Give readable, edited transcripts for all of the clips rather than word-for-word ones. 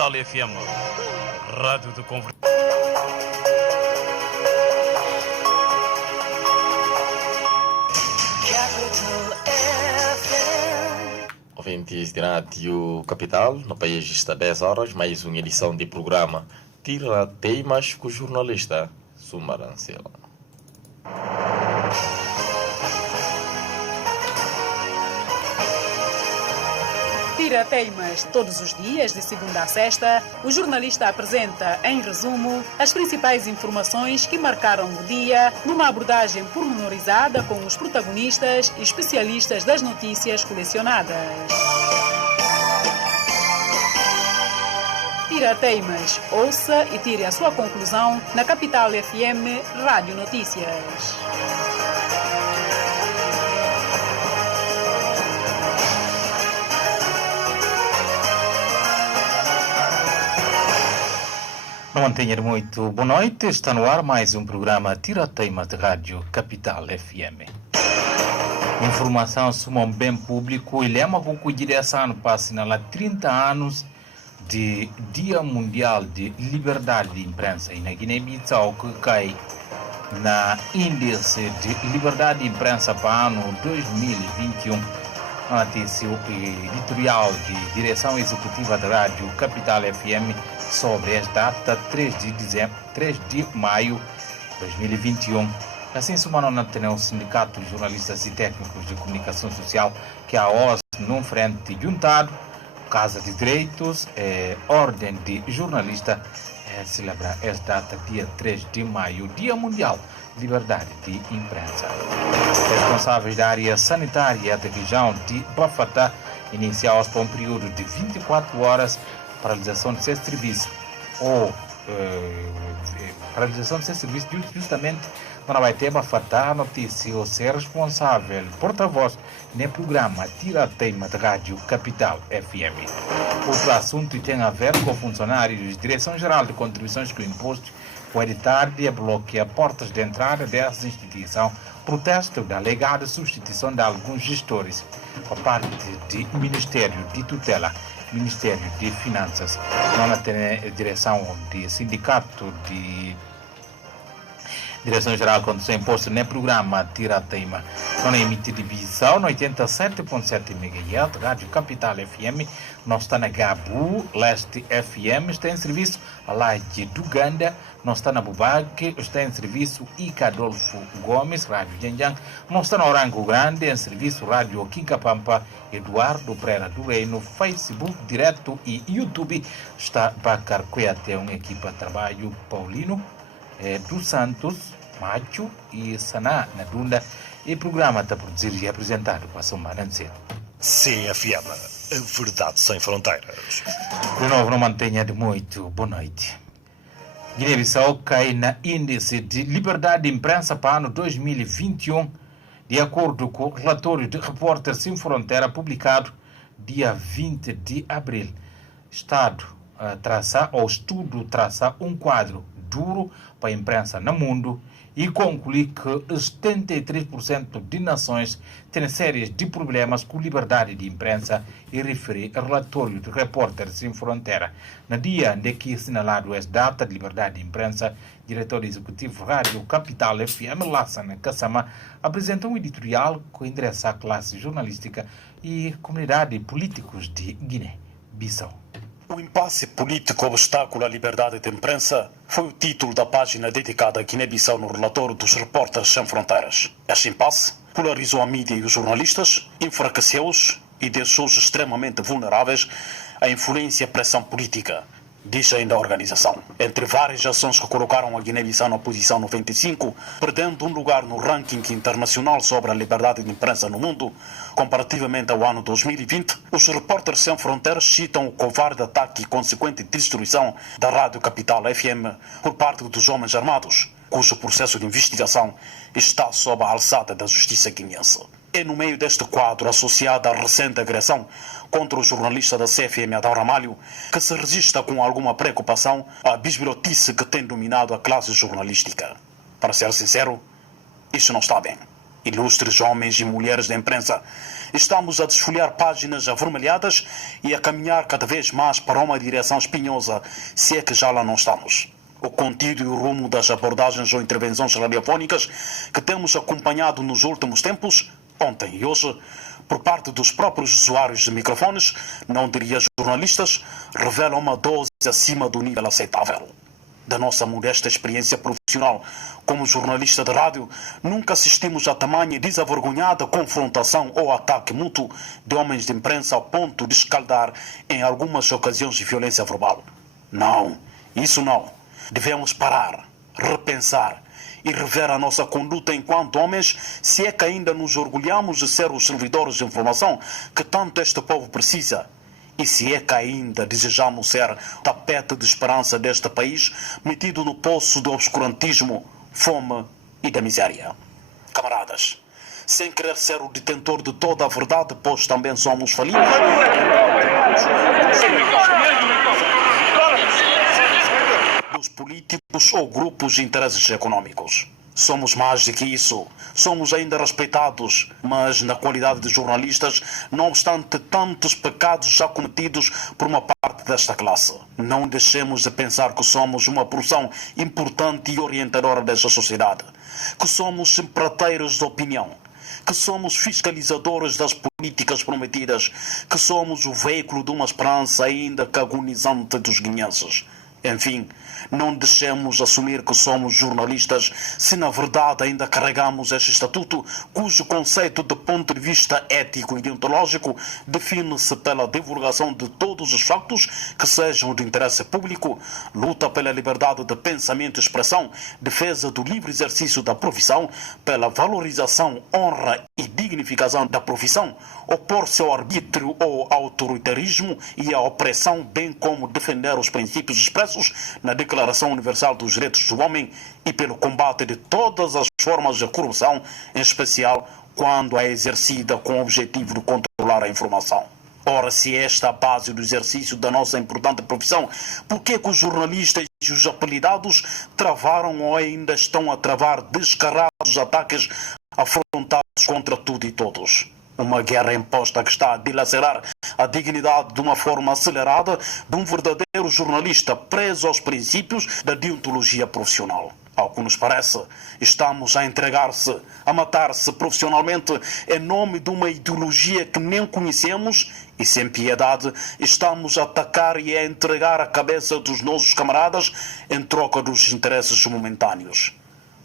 Capital FM, Rádio de Conversa. Ouvintes de Rádio Capital, no país está 10 horas, mais uma edição de programa Tira Teimas com o jornalista Sumarancela. Tira Teimas, todos os dias, de segunda a sexta, o jornalista apresenta, em resumo, as principais informações que marcaram o dia, numa abordagem pormenorizada com os protagonistas e especialistas das notícias colecionadas. Tira Teimas, ouça e tire a sua conclusão na Capital FM Rádio Notícias. Não mantenha muito boa noite, está no ar mais um programa Tira Teimas de Rádio Capital FM. Informação sobre um bem público e lema com que direção para assinalar 30 anos de Dia Mundial de Liberdade de Imprensa e na Guiné-Bissau que cai na Índice de Liberdade de Imprensa para o ano 2021. Notícia editorial de Direção Executiva da Rádio Capital FM sobre esta data, 3 de maio de 2021. Assim, semana não tem o Sindicato de Jornalistas e Técnicos de Comunicação Social, que é a OS, num frente juntado, Casa de Direitos, Ordem de Jornalista, celebra esta data, dia 3 de maio, Dia Mundial de Liberdade de Imprensa. Responsáveis da área sanitária da região de Bafata iniciaram para um período de 24 horas paralisação de seu serviço paralisação de seu serviço justamente não vai ter Bafata. Notícia o ser responsável porta-voz no programa Tira Teima de Rádio Capital FM. Outro assunto tem a ver com funcionários de Direção-Geral de Contribuições com Impostos o editar de bloquear portas de entrada dessa instituição, protesto da alegada substituição de alguns gestores por parte do Ministério de Tutela, Ministério de Finanças, não tem direção de sindicato de Direção-Geral de Contribuição Imposto no programa Tira Teima. Não é emitido de Bissau, no 87.7 MHz, Rádio Capital FM, nós está na Gabu, Leste FM, está em serviço a Laje do Uganda, nós está na Bubaque, está em serviço Ica Adolfo Gomes, Rádio Janjang, nós está na Orango Grande, em serviço Rádio Quincapampa, Eduardo Pereira do Reino, Facebook direto e YouTube, está Bacar Coiate, uma equipa de trabalho, Paulino dos Santos, Macho e Saná na Dunda, e o programa está produzido e apresentado para Somaranceiro. CFM, a verdade sem fronteiras. De novo, não mantenha de muito boa noite. Guiné-Bissau cai na Índice de Liberdade de Imprensa para o ano 2021, de acordo com o relatório de Repórteres Sem Fronteira publicado dia 20 de abril. Estudo traça um quadro duro para a imprensa no mundo e conclui que 73% de nações têm séries de problemas com liberdade de imprensa e refere ao relatório de Repórteres Sem Fronteira. No dia em que assinalado esta data de liberdade de imprensa, diretor executivo Rádio Capital FM, Lassana Kassama, apresenta um editorial que endereça a classe jornalística e comunidade de políticos de Guiné-Bissau. O impasse político obstáculo à liberdade de imprensa foi o título da página dedicada a Guiné-Bissau no relatório dos Repórteres Sem Fronteiras. Este impasse polarizou a mídia e os jornalistas, enfraqueceu-os e deixou-os extremamente vulneráveis à influência e pressão política. Diz ainda a organização. Entre várias ações que colocaram a Guiné-Bissau na posição 95, perdendo um lugar no ranking internacional sobre a liberdade de imprensa no mundo, comparativamente ao ano 2020, os repórteres sem fronteiras citam o covarde ataque e consequente destruição da Rádio Capital FM por parte dos homens armados, cujo processo de investigação está sob a alçada da justiça guineense. É no meio deste quadro associado à recente agressão contra o jornalista da CFM Adão Ramalho que se registra com alguma preocupação a bisbilhotice que tem dominado a classe jornalística. Para ser sincero, isso não está bem. Ilustres homens e mulheres da imprensa, estamos a desfolhar páginas avermelhadas e a caminhar cada vez mais para uma direção espinhosa, se é que já lá não estamos. O conteúdo e o rumo das abordagens ou intervenções radiofónicas que temos acompanhado nos últimos tempos, ontem e hoje, por parte dos próprios usuários de microfones, não diria jornalistas, revelam uma dose acima do nível aceitável. Da nossa modesta experiência profissional como jornalista de rádio, nunca assistimos a tamanha desavergonhada confrontação ou ataque mútuo de homens de imprensa ao ponto de escaldar em algumas ocasiões de violência verbal. Não, isso não. Devemos parar, repensar e rever a nossa conduta enquanto homens, se é que ainda nos orgulhamos de ser os servidores de informação que tanto este povo precisa. E se é que ainda desejamos ser o tapete de esperança deste país, metido no poço do obscurantismo, fome e da miséria. Camaradas, sem querer ser o detentor de toda a verdade, pois também somos falíveis, dos políticos ou grupos de interesses econômicos. Somos mais do que isso. Somos ainda respeitados, mas na qualidade de jornalistas, não obstante tantos pecados já cometidos por uma parte desta classe. Não deixemos de pensar que somos uma porção importante e orientadora desta sociedade, que somos emprateiros de opinião, que somos fiscalizadores das políticas prometidas, que somos o veículo de uma esperança ainda que agonizante dos guineenses. Enfim, não deixemos assumir que somos jornalistas se na verdade ainda carregamos este estatuto cujo conceito de ponto de vista ético e deontológico define-se pela divulgação de todos os factos que sejam de interesse público, luta pela liberdade de pensamento e expressão, defesa do livre exercício da profissão, pela valorização, honra e dignificação da profissão, opor-se ao arbítrio ou ao autoritarismo e à opressão, bem como defender os princípios expressos na Declaração Universal dos Direitos do Homem e pelo combate de todas as formas de corrupção, em especial quando é exercida com o objetivo de controlar a informação. Ora, se esta é a base do exercício da nossa importante profissão, por que os jornalistas e os apelidados travaram ou ainda estão a travar descarados ataques afrontados contra tudo e todos? Uma guerra imposta que está a dilacerar a dignidade de uma forma acelerada de um verdadeiro jornalista preso aos princípios da deontologia profissional. Ao que nos parece, estamos a entregar-se, a matar-se profissionalmente em nome de uma ideologia que nem conhecemos e, sem piedade, estamos a atacar e a entregar a cabeça dos nossos camaradas em troca dos interesses momentâneos.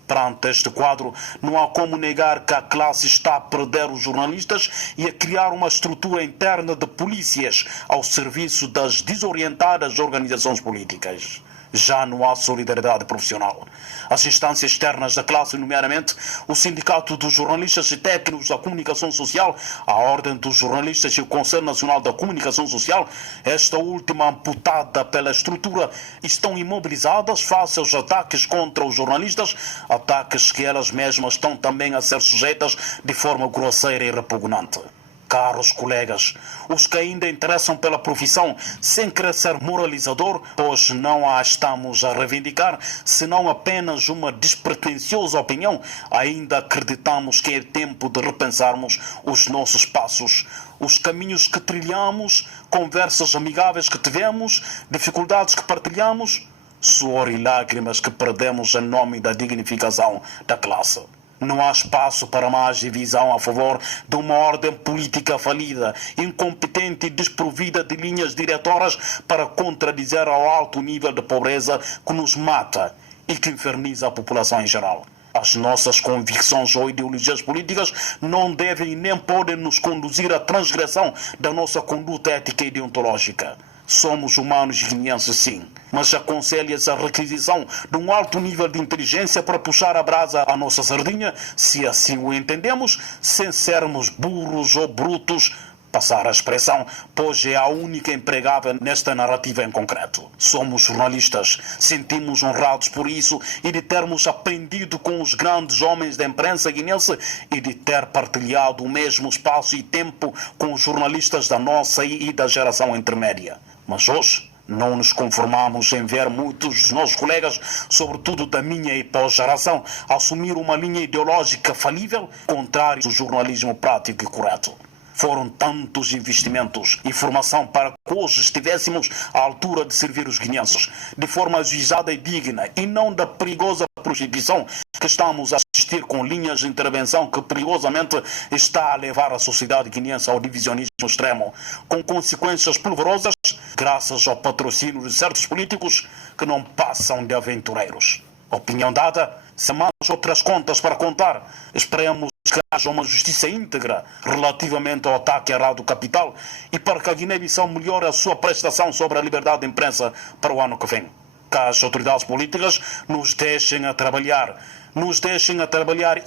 Perante este quadro, não há como negar que a classe está a perder os jornalistas e a criar uma estrutura interna de polícias ao serviço das desorientadas organizações políticas. Já não há solidariedade profissional. As instâncias externas da classe, nomeadamente o Sindicato dos Jornalistas e Técnicos da Comunicação Social, a Ordem dos Jornalistas e o Conselho Nacional da Comunicação Social, esta última amputada pela estrutura, estão imobilizadas face aos ataques contra os jornalistas, ataques que elas mesmas estão também a ser sujeitas de forma grosseira e repugnante. Caros colegas, os que ainda interessam pela profissão, sem querer ser moralizador, pois não a estamos a reivindicar, senão apenas uma despretensiosa opinião, ainda acreditamos que é tempo de repensarmos os nossos passos, os caminhos que trilhamos, conversas amigáveis que tivemos, dificuldades que partilhamos, suor e lágrimas que perdemos em nome da dignificação da classe. Não há espaço para mais divisão a favor de uma ordem política falida, incompetente e desprovida de linhas diretoras para contradizer ao alto nível de pobreza que nos mata e que inferniza a população em geral. As nossas convicções ou ideologias políticas não devem nem podem nos conduzir à transgressão da nossa conduta ética e deontológica. Somos humanos guineenses, sim, mas aconselha-se a requisição de um alto nível de inteligência para puxar a brasa à nossa sardinha, se assim o entendemos, sem sermos burros ou brutos, passar a expressão, pois é a única empregável nesta narrativa em concreto. Somos jornalistas, sentimos honrados por isso e de termos aprendido com os grandes homens da imprensa guinense e de ter partilhado o mesmo espaço e tempo com os jornalistas da nossa e da geração intermédia. Mas hoje não nos conformamos em ver muitos dos nossos colegas, sobretudo da minha e pós-geração, assumir uma linha ideológica falível, contrária ao jornalismo prático e correto. Foram tantos investimentos e formação para que hoje estivéssemos à altura de servir os guineenses, de forma ajuizada e digna, e não da perigosa prostituição que estamos a assistir com linhas de intervenção que perigosamente está a levar a sociedade guineense ao divisionismo extremo, com consequências pulverosas, graças ao patrocínio de certos políticos que não passam de aventureiros. Opinião dada, sem mais outras contas para contar, esperemos que haja uma justiça íntegra relativamente ao ataque à Rádio Capital e para que a Guiné-Bissau melhore a sua prestação sobre a liberdade de imprensa para o ano que vem. Que as autoridades políticas nos deixem a trabalhar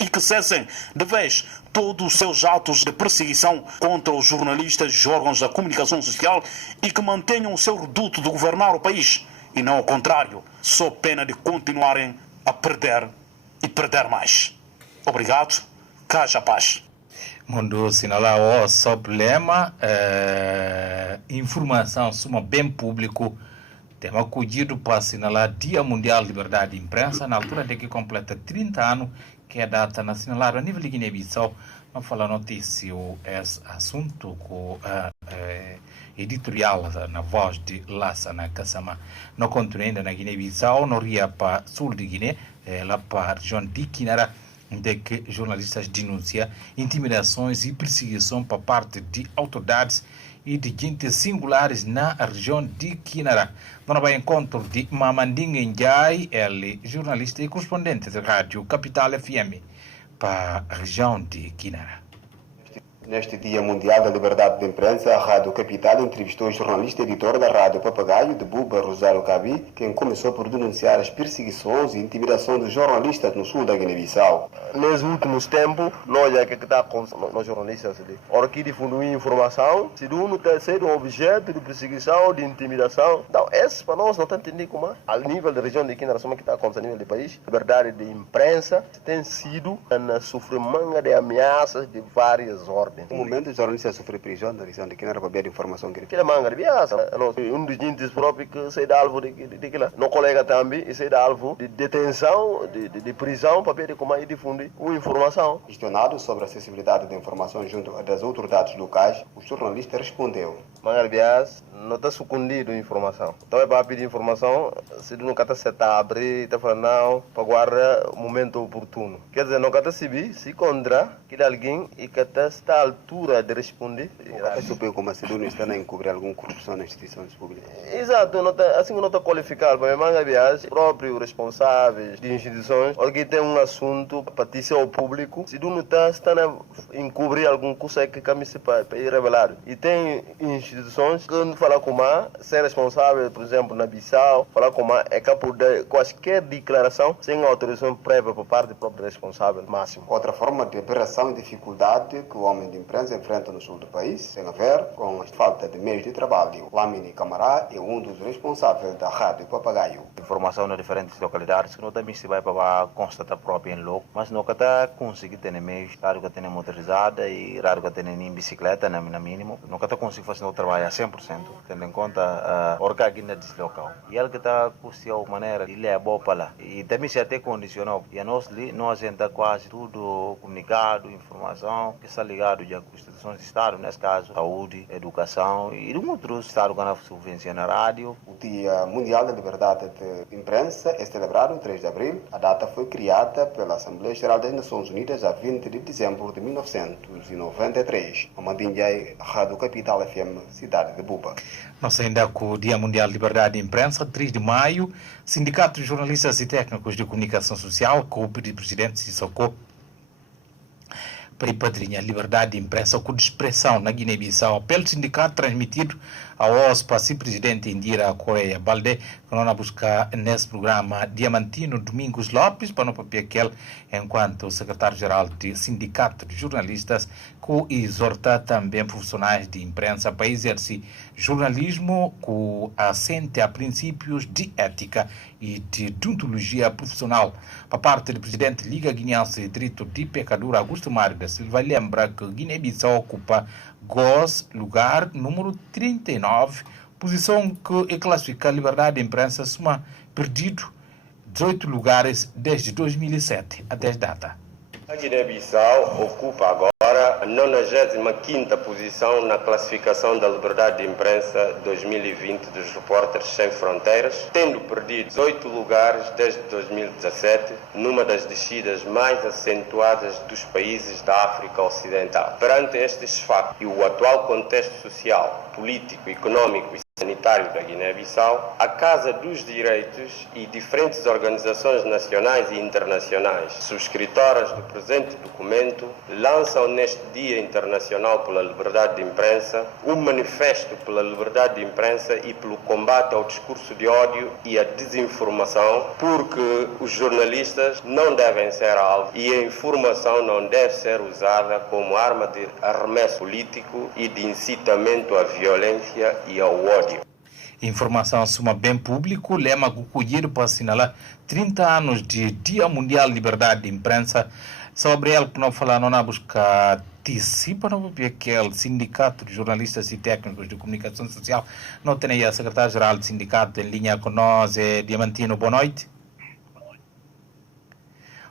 e que cessem de vez todos os seus atos de perseguição contra os jornalistas e órgãos da comunicação social e que mantenham o seu reduto de governar o país e não ao contrário, sob pena de continuarem a perder e perder mais. Obrigado. Caja paz. Mundo sinala o problema informação suma bem público tema cuidido para assinalar Dia Mundial de Liberdade de Imprensa na altura de que completa 30 anos que é a data nacional a nível de Guiné-Bissau. Não fala notícia esse assunto com editorial na voz de Lassana Kassama no continente na Guiné-Bissau no ria para sul de Guiné lá para a região de Kinara, de que jornalistas denunciam intimidações e perseguição por parte de autoridades e de agentes singulares na região de Kinara. Nós vamos ao encontro de Mamandinga Njai, ele jornalista e correspondente da Rádio Capital FM para a região de Kinara. Neste Dia Mundial da Liberdade de Imprensa, a Rádio Capital entrevistou o jornalista e editor da Rádio Papagaio, de Buba, Rosário Cabi, quem começou por denunciar as perseguições e intimidação dos jornalistas no sul da Guiné-Bissau. Nos últimos tempos, nós já que está com os jornalistas ali. Ora que difundir informação, se não tem sido um objeto de perseguição, de intimidação. Então, esse para nós não está entendendo como é. A nível da região de Kinara, que está acontecendo a nível do país, a liberdade de imprensa tem sido na sofrimento de ameaças de várias ordens. No momento, os jornalistas sofrem prisão na região de Kinara para ver informação que é manga de viagem. Um dos índices próprios que sai de alvo de lá. No colega também, e sai de alvo de detenção, de prisão, para ver como é difundir uma informação. Questionado sobre a acessibilidade da informação junto das autoridades locais, o jornalista respondeu: Manga de viagem não está sucumbindo informação. Então é para pedir informação, se nunca está se abrir, está falando não, para guardar o momento oportuno. Quer dizer, nunca está se contra que alguém e que está à altura de responder. É super como a Ceduno está a encobrir alguma corrupção nas instituições públicas. Exato, assim não está qualificado. Para manga de viagem, próprios responsáveis de instituições, alguém tem um assunto para dizer ao público, se não está a encobrir alguma coisa que caminha para ir revelar. E tem instituições que falar com a ser responsável, por exemplo, na Bissau, falar com a é capaz de qualquer declaração sem autorização prévia por parte do próprio responsável máximo. Outra forma de aberração e dificuldade que o homem de imprensa enfrenta no sul do país tem a ver com a falta de meios de trabalho. Lamini Camará é um dos responsáveis da Rádio Papagaio. Informação nas diferentes localidades que não também se vai para constatar próprio em loco, mas nunca está conseguindo ter meios, raro que tem motorizada e raro que tem em bicicleta, na mínimo. Nunca está conseguindo fazer o trabalho a 100%, tendo em conta a orgânica desse local. E ele que está custeando de maneira, ele é boa para lá. E também se até condicionou. E a nós está quase tudo comunicado, informação, que está ligado já com instituições de Estado, nesse caso, saúde, educação e outros Estados que subvencionam a rádio. O Dia Mundial da Liberdade de Imprensa é celebrado em 3 de abril. A data foi criada pela Assembleia Geral das Nações Unidas a 20 de dezembro de 1993. Amandinhai, Rádio Capital FM, cidade de Buba. Nós ainda com o Dia Mundial de Liberdade de Imprensa, 3 de maio, Sindicato de Jornalistas e Técnicos de Comunicação Social, com o presidente Sissoko, para padrinha liberdade de imprensa com expressão na Guiné-Bissau. Pelo sindicato transmitido ao OSPA, assim presidente Indira Correia Balde, que não buscar nesse programa Diamantino Domingos Lopes, para não papel aquele, enquanto o secretário-geral do Sindicato de Jornalistas, que exorta também profissionais de imprensa para exercer jornalismo com assente a princípios de ética e de deontologia profissional. A parte do presidente Liga Guineense Distrito de Pecadura, Augusto Mário da Silva, lembra que Guiné-Bissau ocupa lugar número 39, posição que classifica a liberdade de imprensa suma perdido 18 lugares desde 2007 até esta data. A Guiné-Bissau ocupa agora a 95ª posição na classificação da liberdade de imprensa 2020 dos Repórteres Sem Fronteiras, tendo perdido 18 lugares desde 2017, numa das descidas mais acentuadas dos países da África Ocidental. Perante estes factos e o atual contexto social, político, econômico e sanitário da Guiné-Bissau, a Casa dos Direitos e diferentes organizações nacionais e internacionais, subscritoras do presente documento, lançam neste Dia Internacional pela Liberdade de Imprensa um manifesto pela liberdade de imprensa e pelo combate ao discurso de ódio e à desinformação, porque os jornalistas não devem ser alvo e a informação não deve ser usada como arma de arremesso político e de incitamento à violência e ao ódio. Informação suma bem público, lema colhido para assinalar 30 anos de Dia Mundial de Liberdade de Imprensa. Sobre ele que não falar, não busca participa no aquele Sindicato de Jornalistas e Técnicos de Comunicação Social. Não tem aí a secretária-geral do sindicato em linha com nós, Diamantino. Boa noite.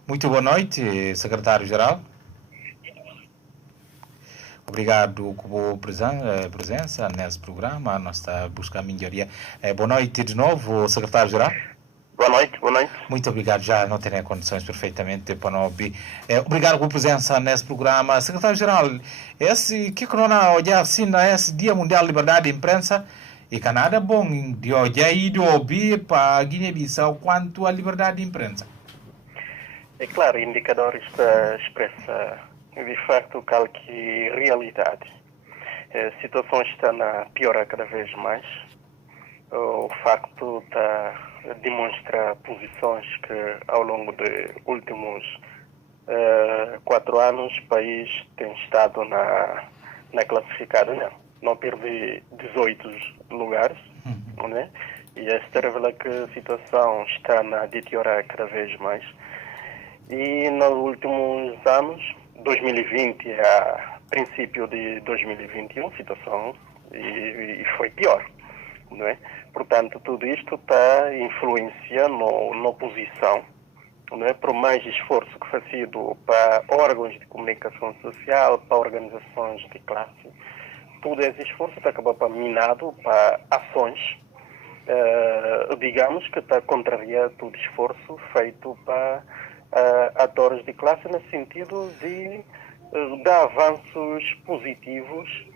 Muito boa noite, secretário-geral. Obrigado por presença nesse programa. Nós estamos buscando melhoria. Boa noite de novo, secretário-geral. Boa noite, boa noite. Muito obrigado. Já não tenho condições perfeitamente para não ouvir. Obrigado por presença nesse programa. Secretário-geral, esse que não olhar assim, esse Dia Mundial de Liberdade de Imprensa, e Canadá bom de olhar e de ouvir para Guiné-Bissau quanto à liberdade de imprensa. É claro, indicadores expressa de facto que realidade. A situação está a piorar cada vez mais. O facto demonstra posições que ao longo dos últimos 4 anos o país tem estado na classificada, não perde 18 lugares, né? E esta revela que a situação está a deteriorar cada vez mais. E nos últimos anos, 2020 a princípio de 2021, a situação e foi pior, não é? Portanto, tudo isto está influenciando na oposição, não é? Por mais esforço que foi sido para órgãos de comunicação social, para organizações de classe, todo esse esforço está acabando minado para ações, digamos que está contrariando todo o esforço feito para atores de classe no sentido de dar avanços positivos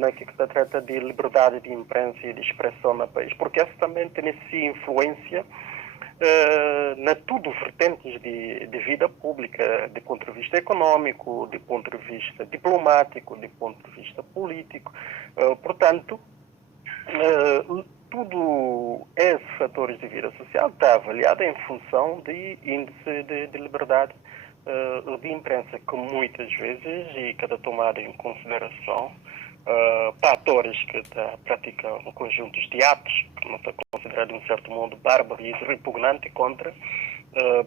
naquilo que se trata de liberdade de imprensa e de expressão no país, porque essa também tem essa influência na tudo vertentes de vida pública, de ponto de vista econômico, de ponto de vista diplomático, de ponto de vista político. Portanto, tudo esses fatores de vida social está avaliado em função de índice de liberdade de imprensa, que muitas vezes, e cada tomada em consideração, para atores que praticam conjuntos de atos, que não está considerado de um certo modo bárbaro e repugnante contra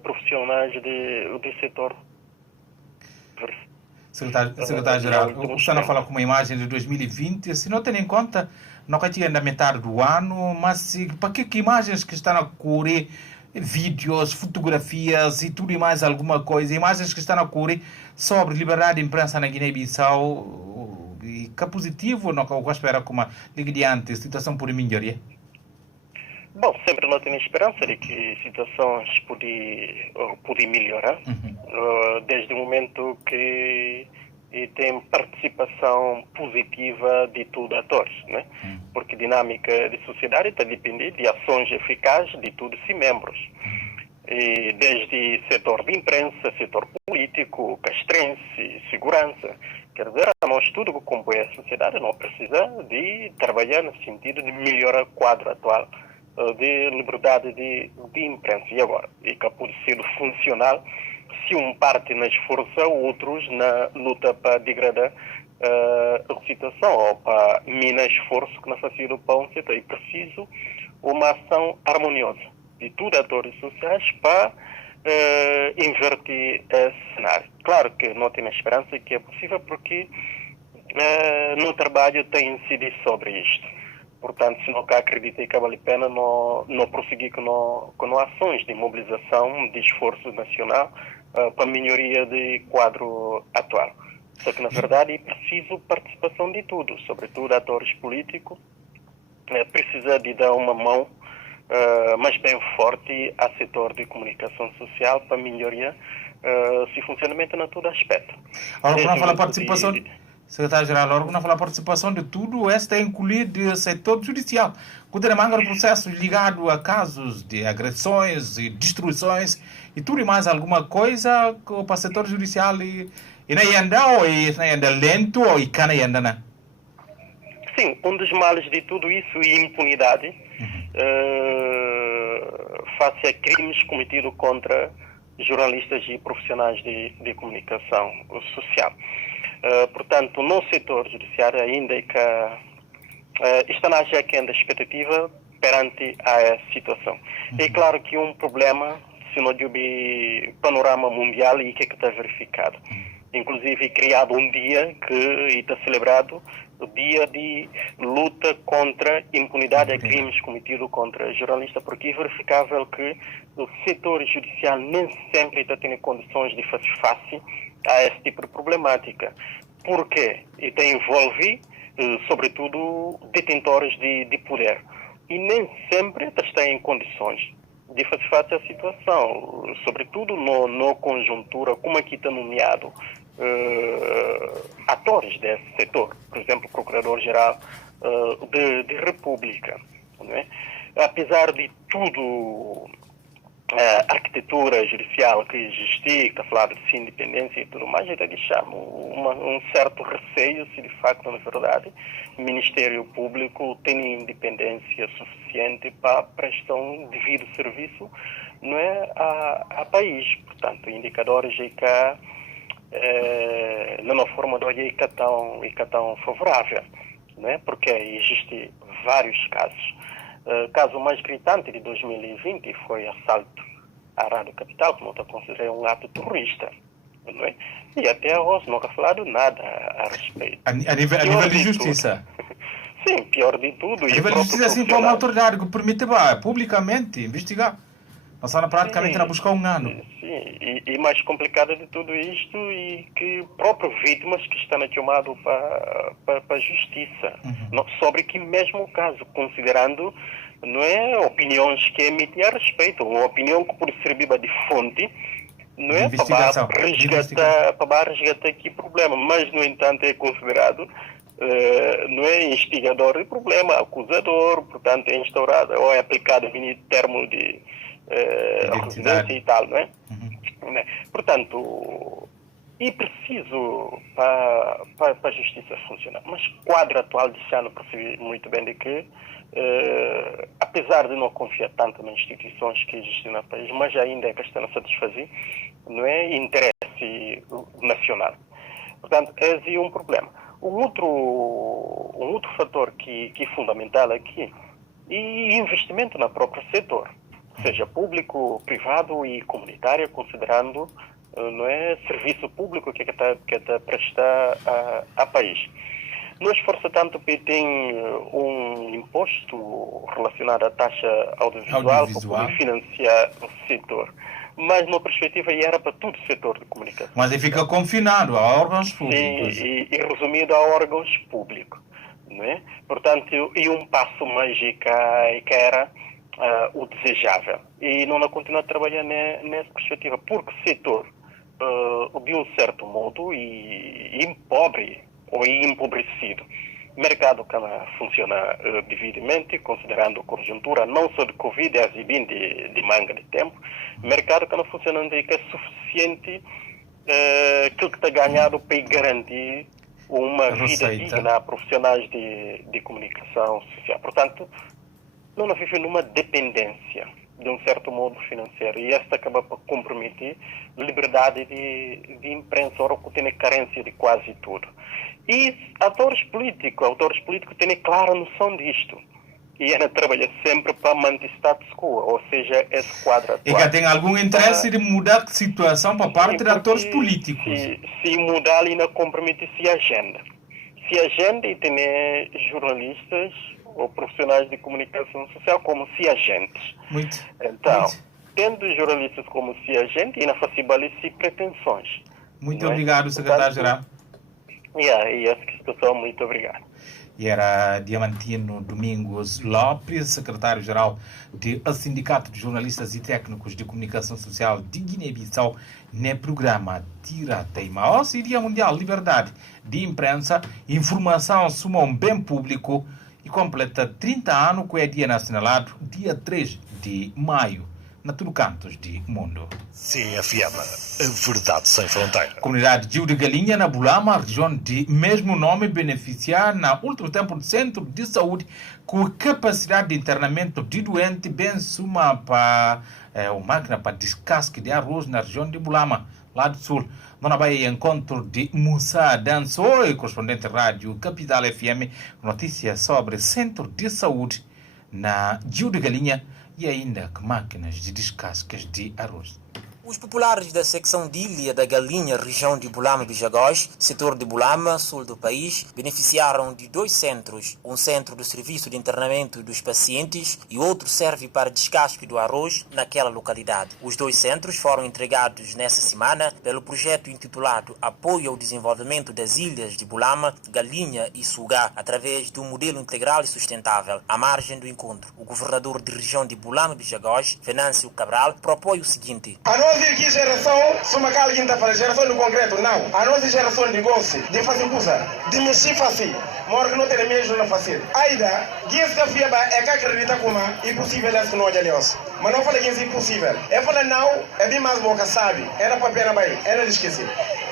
profissionais de setor. Secretário-geral, o está a falar com uma imagem de 2020, se não tendo em conta, não que tinha na metade do ano, mas para que imagens que estão a correr, vídeos, fotografias e tudo e mais alguma coisa, imagens que estão a correr sobre liberdade de imprensa na Guiné-Bissau, e que é positivo, não que eu espero como adiante, a situação por melhoria? Bom, sempre não tenho esperança de que situações podem melhorar, desde o momento que tem participação positiva de todos os atores, né? Porque dinâmica de sociedade está a depender de ações eficazes de todos os membros. E desde setor de imprensa, setor político, castrense, segurança. Quer dizer, nós tudo que compõe a sociedade não precisa de trabalhar no sentido de melhorar o quadro atual de liberdade de imprensa. E agora? E que pode ser funcional se um parte na esforça, outros na luta para degradar a situação ou para minar esforço que não faz do pão. É preciso uma ação harmoniosa de todos os atores sociais para inverter esse cenário. Claro que não tenho esperança que é possível porque no trabalho tem incidido sobre isto. Portanto, se não acredita que vale a pena não prosseguir com ações de mobilização, de esforço nacional para a melhoria do quadro atual. Só que, na verdade, é preciso participação de tudo, sobretudo atores políticos, precisa de dar uma mão mas bem forte ao setor de comunicação social para melhoria se funcionamento em todo aspecto. Agora, quando fala participação, secretário-geral, agora quando fala participação de tudo, esta é incluído o setor judicial. Quando manga processos ligados a casos de agressões e destruições e tudo e mais alguma coisa para o setor judicial e não anda ou não anda lento ou e cana anda não? Sim, um dos males de tudo isso é a impunidade face a crimes cometidos contra jornalistas e profissionais de comunicação social. Portanto, no setor judiciário ainda é que está na agenda expectativa perante a situação. É claro que um problema, se não houver panorama mundial, e que está verificado. Inclusive, criado um dia que está celebrado o dia de luta contra impunidade a crimes cometidos contra jornalistas, porque é verificável que o setor judicial nem sempre está tendo condições de fazer face a esse tipo de problemática. Por quê? E envolve, sobretudo, detentores de poder. E nem sempre está em condições de fazer face à situação, sobretudo na conjuntura, como aqui está nomeado, atores desse setor, por exemplo, o Procurador-Geral de República. Não é? Apesar de tudo, a arquitetura judicial que existe, que fala de independência e tudo mais, ainda deixamos um certo receio se de facto, na verdade, o Ministério Público tem independência suficiente para prestar devido serviço, não é, a país. Portanto, indicadores aí que não forma de olhar que tão favorável, não é? Porque existem vários casos. O caso mais gritante de 2020 foi assalto à Rádio Capital, que não está considerado um ato terrorista, não é? E até hoje não está falado nada a respeito. A nível de justiça? Sim, pior de tudo. A nível de justiça, assim, como uma autoridade que permite publicamente investigar. Passaram praticamente a buscar um ano. Sim, e mais complicado de tudo isto e que próprias vítimas que estão chamadas para a justiça. Sobre que mesmo caso, considerando, não é, opiniões que emitem a respeito, uma opinião que pode servir de fonte, não é, para resgatar aqui problema, mas, no entanto, é considerado não é instigador de problema, acusador, portanto, é instaurado ou é aplicado em termos de residência e tal, não é? Portanto, é preciso para a justiça funcionar. Mas o quadro atual de ano percebe muito bem de que, apesar de não confiar tanto nas instituições que existem no país, mas ainda é questão de satisfazer, não é, interesse nacional. Portanto, esse é um problema. Um outro fator que é fundamental aqui é investimento no próprio setor, seja público, privado e comunitário, considerando não é, serviço público que está a prestar a país. Não esforça tanto porque tem um imposto relacionado à taxa audiovisual para poder financiar o setor. Mas, na perspectiva, era para todo o setor de comunicação. Mas ele fica confinado a órgãos públicos. Sim, e resumido a órgãos públicos. Não é? Portanto, e um passo mais que era o desejável. E não continua a trabalhar nessa perspectiva, porque o setor, de um certo modo, e empobre ou empobrecido, mercado que funciona devidamente, considerando a conjuntura não só de Covid, mas bem de manga de tempo. Mercado que não funciona que é suficiente aquilo que está ganhado para garantir uma vida digna a profissionais de comunicação social. Portanto, não vive numa dependência de um certo modo financeiro, e esta acaba por comprometer a liberdade de imprensa, ora que tem carência de quase tudo. E autores políticos têm clara noção disto, e ainda trabalha sempre para manter status quo, ou seja, esse quadro atual. E que tem algum interesse de mudar a situação para parte de atores políticos? Se mudar ali, não compromete-se a agenda. Se a agenda e tem jornalistas ou profissionais de comunicação social como se agentes. Então, tendo jornalistas como se agentes, ainda faz se pretensões. Muito obrigado, secretário-geral. E essa situação, muito obrigado. E era Diamantino Domingos Lopes, secretário-geral do Sindicato de Jornalistas e Técnicos de Comunicação Social de Guiné-Bissau, no programa Tira Teima. Hoje, Dia Mundial Liberdade de Imprensa, informação suma um bem público e completa 30 anos que é dia assinalado dia 3 de maio, na tudo cantos do mundo. CFM, a verdade sem fronteira. A comunidade Gil de Galinha, na Bulama, região de mesmo nome, beneficiar na último tempo de centro de saúde com capacidade de internamento de doente, bem suma para uma máquina para descasque de arroz na região de Bulama, lá do sul. Dona Bahia, encontro de Moussa Danso, correspondente rádio Capital FM, notícias sobre centro de saúde na Gil de Galinha e ainda que máquinas de descasques de arroz. Os populares da secção de Ilha da Galinha, região de Bulama e Bijagós, setor de Bulama, sul do país, beneficiaram de 2 centros. Um centro do serviço de internamento dos pacientes e outro serve para descasque do arroz naquela localidade. Os 2 centros foram entregados nessa semana pelo projeto intitulado Apoio ao Desenvolvimento das Ilhas de Bulama, Galinha e Sugá, através de um modelo integral e sustentável. À margem do encontro, o governador de região de Bulama e Bijagós, Venâncio Cabral, propõe o seguinte: que geração, soma que alguém está falando, geração do concreto, não. A nossa geração de negócio, de fazer coisa, de mexer fácil, mas que não tem mesmo na fazer. Ainda, quem se afia é que acredita como é impossível esse não é aliás. Mas não fala que é impossível. É falar não, é bem mais boca sabe. É na papel na baia, é na esqueci.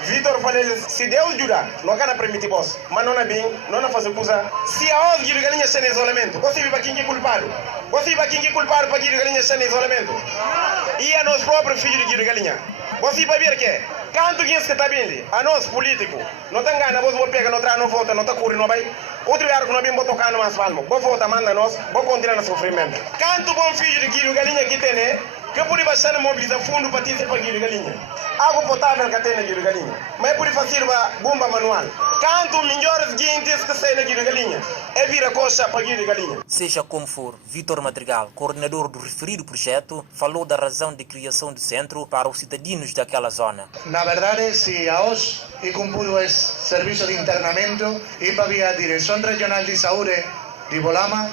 Vitor falou, se Deus ajuda, não quer permitir boss, mas não é bem, não é fazer coisa. Se a outra de galinha está em isolamento, você vive para quem é culpado. Você vive para quem é culpado para que de galinha está em isolamento. E a nosso próprio filho de galinha. Você vai ver que quanto que está bem, a nós político, não tem gana, você vai pegar, não traz, não volta, não está correndo, não vai. Outro lugar que não vem tocar no asfalto, vou voltar, manda nós, vou continuar no sofrimento. Quanto bom filho de galinha que tem, né? Que pode baixar mobilizar fundo para ter para Giro Galinha. Água potável que tem na Giro Galinha. Mas pode fazer uma bomba manual. Quanto melhores guintes que saem na Giro Galinha, é vir a coxa para Giro Galinha. Seja como for, Vitor Madrigal, coordenador do referido projeto, falou da razão de criação do centro para os cidadãos daquela zona. Na verdade, se a OS e cumpriu esse serviço de internamento e para a Direção Regional de Saúde de Bolama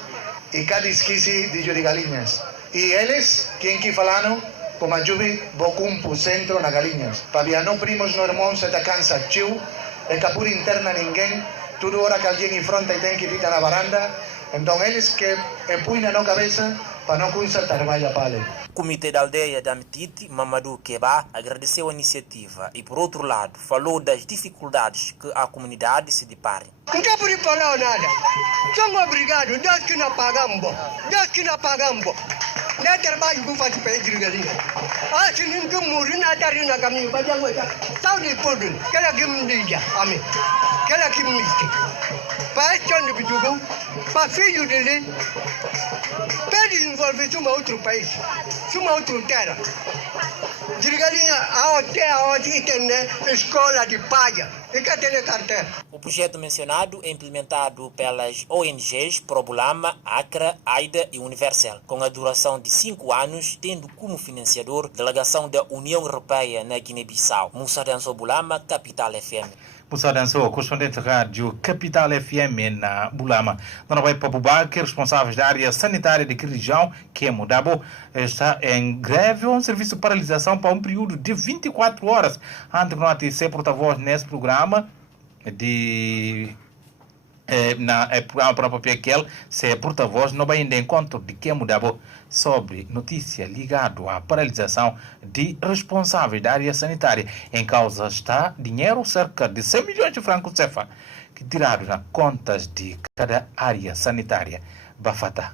e cada esquisi de Giro de Galinhas. E eles, quem que falaram, como a Jubi, bocum pro centro na Galinhas. Para não primos, no irmãos, se te cansa, tio, é capura interna ninguém, tudo hora que alguém enfrenta e tem que ir na varanda. Então eles que empunham na cabeça para não começar a trabalhar para ele. O Comitê da Aldeia da Metite, Mamadou Keba, agradeceu a iniciativa e, por outro lado, falou das dificuldades que a comunidade se depara. Não está por falar nada. Somos obrigados, desde que não pagamos. Não trabalho com faz para ir galinha. Se não que morrer na tarde na caminho para já vai. Tá de tudo. Aquela que me diga, amém. Aquela que me diga. Para onde bijugo, para filho dele. Pede envolver uma outro país, uma outra terra. De galinha aonde tem escola de palha. O projeto mencionado é implementado pelas ONGs ProBulama, Acra, AIDA e Universal, com a duração de 5 anos, tendo como financiador a delegação da União Europeia na Guiné-Bissau. Moussa Danso Bulama, Capital FM. Moussa Danso, correspondente rádio Capital FM na Bulama. Dona Vai Pabubac, responsáveis da área sanitária de que região, que é Mudabo, está em greve ou em serviço de paralisação para um período de 24 horas. Antes de ser porta-voz nesse programa, na programa próprio aquele, se é porta-voz, não vai ainda encontro de que mudava sobre notícia ligado à paralisação de responsáveis da área sanitária. Em causa está dinheiro, cerca de 100 milhões de francos CFA, que tiraram nas contas de cada área sanitária. Bafata.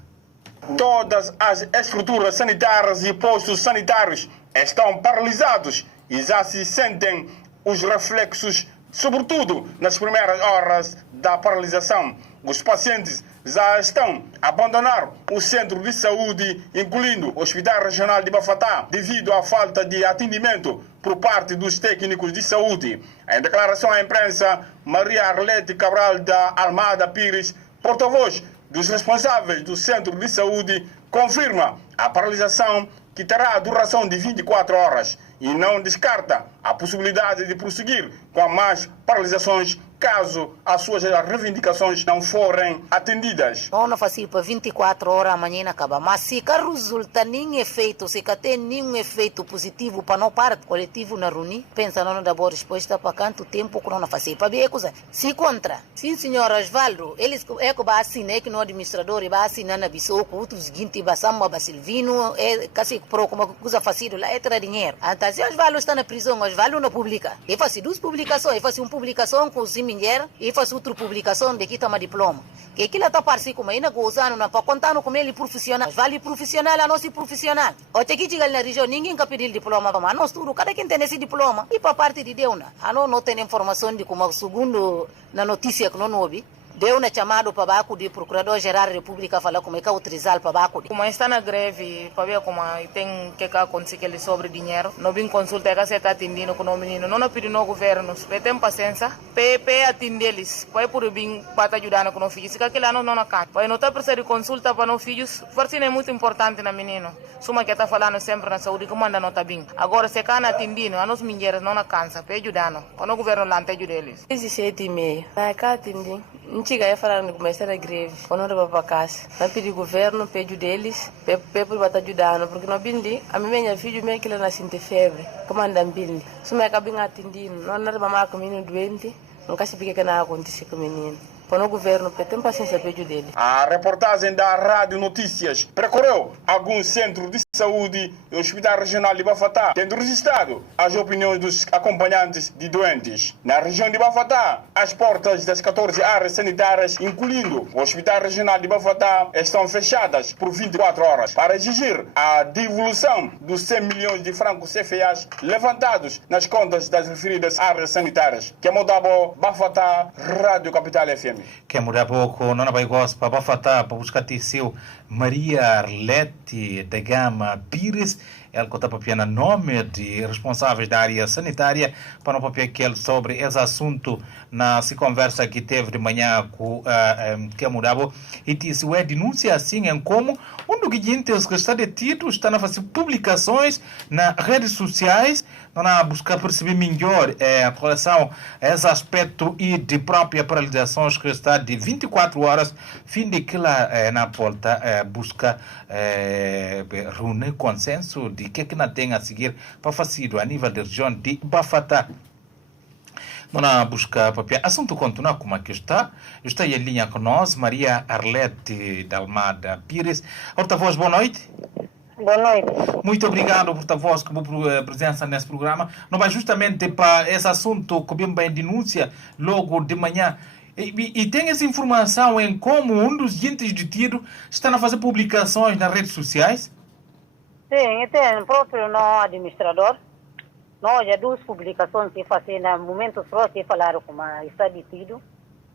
Todas as estruturas sanitárias e postos sanitários estão paralisados e já se sentem os reflexos, sobretudo nas primeiras horas da paralisação. Os pacientes já estão a abandonar o centro de saúde, incluindo o Hospital Regional de Bafatá, devido à falta de atendimento por parte dos técnicos de saúde. Em declaração à imprensa, Maria Arlete Cabral da Almada Pires, porta-voz dos responsáveis do centro de saúde, confirma a paralisação que terá duração de 24 horas e não descarta a possibilidade de prosseguir com mais paralisações caso as suas reivindicações não forem atendidas. Não fácil para 24 horas amanhã não acaba, mas se não resulta nenhum efeito, se não tem nenhum efeito positivo para não parte coletivo na reunião, pensa não dá boa resposta para quanto tempo que não fácil para ver coisa. Se contra, sim senhor Osvaldo, eles é que vai assinar que no administrador vai assinar na Bissouco, outros seguinte vai Samba Basilvino, é casi pro como coisa fácil lá é ter dinheiro. Então se Osvaldo está na prisão, Osvaldo não publica. E faz duas publicações, e faz uma publicação com os mulher e faz outra publicação de que toma diploma. Que aquilo está parecido com ainda gozando, não para contar com ele profissional. Vale profissional, a não se profissional. O que chega na região, ninguém quer pedir diploma, mas nós tudo, cada quem tem esse diploma. E para parte de Deus, a não tem informação de como segundo na notícia que não ouvi. Deu na chamado para Baco de Procurador-Geral da República falar como é que autorizar para Baco. Como está na greve, para ver como tem que acontecer que ele sobre dinheiro, não vem consulta que você está atendendo com o menino, não pediu no governo, tem paciência, para atender eles, para por vir para ajudar com os filhos, se aquilo não acaba. Para não estar precisando de consulta para os filhos, vacina é muito importante na menino. Suma que está falando sempre na saúde, como anda não está bem. Agora se can atendendo, a nós mulheres não cansa, para ajudar, para o governo lá ajuda eles. 17h30, vai cá atender. Não chega a falar de começar a greve, quando não vai para casa. Não pedi governo, pedi deles, para estar ajudando, porque não bindi, a minha filha minha que ela nasceu de febre, como anda bindi. Se me acabei atendendo, não nada para mais com menino doente, nunca se pique que nada acontece com o menino. Para o governo, tem paciência para dele. A reportagem da Rádio Notícias percorreu alguns centros de saúde e o Hospital Regional de Bafatá, tendo registrado as opiniões dos acompanhantes de doentes. Na região de Bafatá, as portas das 14 áreas sanitárias, incluindo o Hospital Regional de Bafatá, estão fechadas por 24 horas para exigir a devolução dos 100 milhões de francos CFAs levantados nas contas das referidas áreas sanitárias. Que mudava Bafatá, Rádio Capital FM. Que mudar pouco, não vai gostar para Bafatá, para buscar seu Maria Arlete da Gama Pires, ela conta para o nome de responsáveis da área sanitária, para não papel que sobre esse assunto na se conversa que teve de manhã com que mudava e disse é denúncia assim em como um dos guintes que está detido está a fazer publicações nas redes sociais, não a buscar perceber melhor em relação a esse aspecto e de própria paralisação que está de 24 horas, fim de que lá na volta busca reunir consenso de que não tem a seguir para fazer a nível da região de Bafatá. Não busca papel. Assunto continua como aqui está. Está em linha com nós, Maria Arlete da Almada Pires. Porta-voz, boa noite. Boa noite. Muito obrigado, porta-voz, por presença nesse programa. Não vai justamente para esse assunto que bem denúncia logo de manhã. E tem essa informação em como um dos agentes detidos está a fazer publicações nas redes sociais? Sim, tem próprio no administrador. Nós já duas publicações que fazem no momento só que falaram como está detido.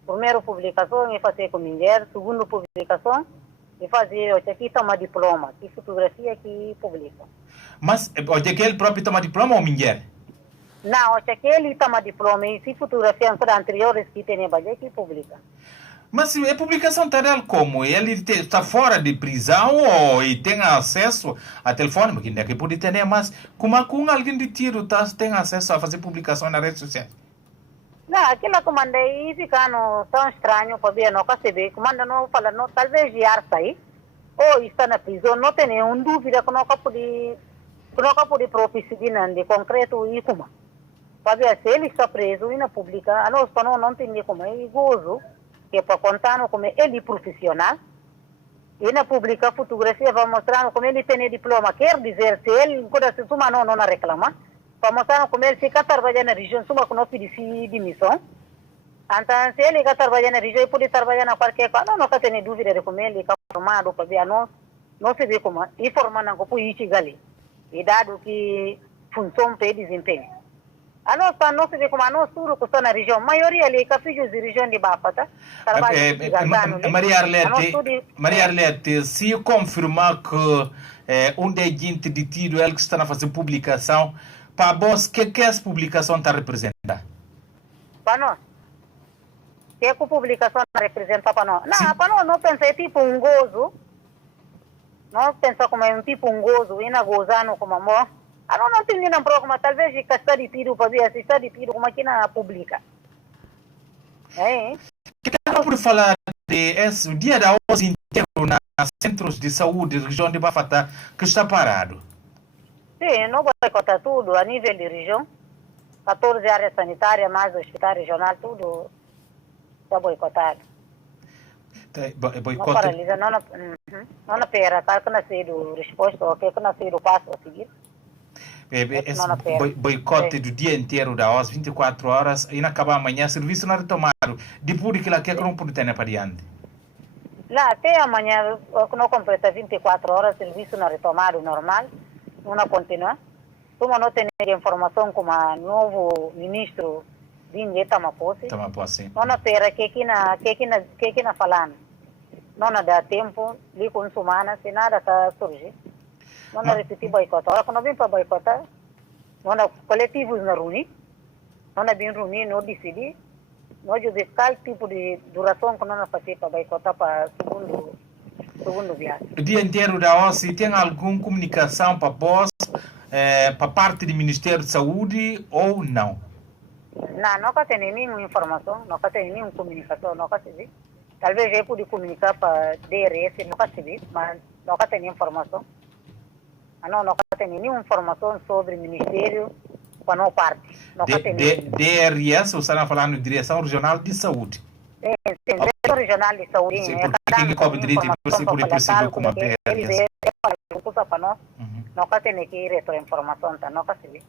Primeira publicação é fazer com mulher, segunda publicação é fazer aqui toma diploma, que fotografia que publica. Mas hoje ele próprio toma diploma ou mulher? Não, aquele toma diploma e se fotografia anteriores que tem que publica. Mas a publicação está dele como? Ele está fora de prisão ou tem acesso a telefone? Porque ainda que pode ter, mas como com alguém de tiro tem acesso a fazer publicação nas redes sociais? Não, aquilo que mandei fica tão estranho para ver, não perceber. Comanda não fala, não, talvez já sair ou está na prisão, não tem nenhuma dúvida que não pode propiciar de concreto e como. Para ver se ele está preso e não publica, a nós não entender como é gozo. que é para contar como ele é profissional. E na publica fotografia vai mostrar como ele tem diploma. Quer dizer, se ele se suma não reclama, para mostrar como ele fica trabalhando na região, suma que não pede demissão. Então, se ele está trabalhando na região, ele pode trabalhar na qualquer coisa. Não tem dúvida de como ele está formado para ver, não se vê como informando que pode ir ali. E dado que função para desempenho. A nós não se vê como a nós tudo que está na região. A maioria ali que filhos de região de Bafata. Maria Arlete, se confirmar que um agente detido ele que está a fazer publicação, para vós, que essa publicação está a representar? Para nós? Que a publicação representa para nós? Não, para nós não pensa é tipo um gozo. Não pensa como é um tipo um gozo, e não gozando como amor. Não tem nenhum problema, talvez que está de tiro para ver se está de tiro como aqui na pública. Que tal por falar de o dia da hoje inteiro nos centros de saúde da região de Bafata que está parado? Sim, não boicotar tudo a nível de região. 14 áreas sanitárias, mais o hospital regional, tudo está boicotado. Não paralisa, não na pera, tá que nascido resposta, ou que nascido passo a seguir. Esse boicote do dia inteiro da OS, 24 horas, e não acaba amanhã, serviço não retomado. Depois que lá que não pode ter para diante. Lá, até amanhã, não completa 24 horas, serviço não retomado normal, não continua. Como não tem informação como o novo ministro de Tamaposse. Não na pera, que na falando. Não dá tempo, li com semana, se nada está surgindo. Não repetir boicote. Agora, quando vem para boicotar, não coletivos na reunir, não vem reunir, não decidir, não dizer qual tipo de duração que não fazer para boicotar para segundo viagem. O dia inteiro da OSI tem alguma comunicação para vós, para parte do Ministério de Saúde ou não? Não tem nenhuma informação, não tem nenhuma comunicação, não se vê. Talvez eu pude comunicar para DRS, não se vê, mas não tem nenhuma informação. Não tem nenhuma informação sobre o Ministério para não parte. DRS, você está falando de Direção Regional de Saúde? Sim, Direção Regional de Saúde. Quem que cobre direito por possível como a DRS? Não tem que retroinformação, não se vê.